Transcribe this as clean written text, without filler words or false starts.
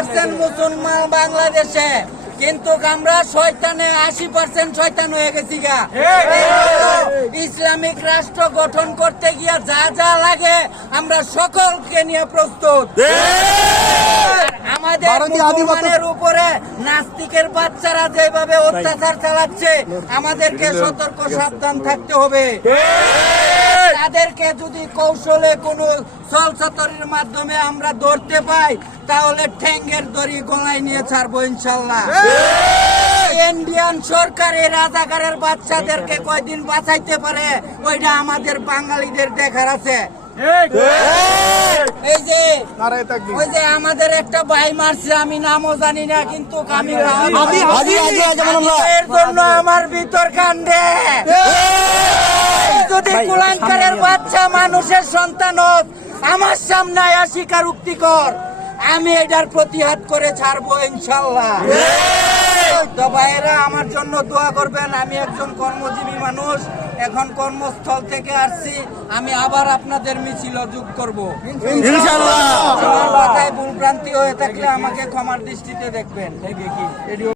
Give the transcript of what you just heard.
20% মুসলমান বাংলাদেশে, কিন্তু আমরা শয়তানে 80% শয়তান হয়ে গেছি গা। ইসলামিক রাষ্ট্র গঠন করতে গিয়া যা যা লাগে আমরা সকলকে নিয়ে প্রস্তুত। আমাদের মুসলমানের উপরে নাস্তিকের বাচ্চারা যেভাবে অত্যাচার চালাচ্ছে, আমাদেরকে সতর্ক সাবধান থাকতে হবে। তাদেরকে যদি কৌশলে কোনো ছলছাতরির মাধ্যমে আমরা ধরতে পাই, তাহলে ঠ্যাঙ্গের দড়ি গলায় নিয়ে ছাড়বো ইনশাল্লাহ। ইন্ডিয়ান সরকার এই রাজাকারের বাচ্চাদেরকে কয়দিন বাঁচাইতে পারে, ওইটা আমাদের বাঙালিদের দেখার আছে। ওই যে আমাদের একটা ভাই মারছে, আমি নামও জানি না, কিন্তু আমি এর জন্য আমার ভিতর কান্দে। যদি কুলাঙ্কারের বাচ্চা মানুষের সন্তান হোক, আমার সামনে স্বীকারোক্তি কর, আমি এটার প্রতিহাত করে ছাড়বো ইনশাল্লাহ। তো ভাইয়েরা আমার জন্য দোয়া করবেন। আমি একজন কর্মজীবী মানুষ, এখন কর্মস্থল থেকে আসছি, আমি আবার আপনাদের মিছিল যোগ করবো ইনশাল্লাহ। আমার কথায় ভুলভ্রান্তি হয়ে থাকলে আমাকে ক্ষমার দৃষ্টিতে দেখবেন।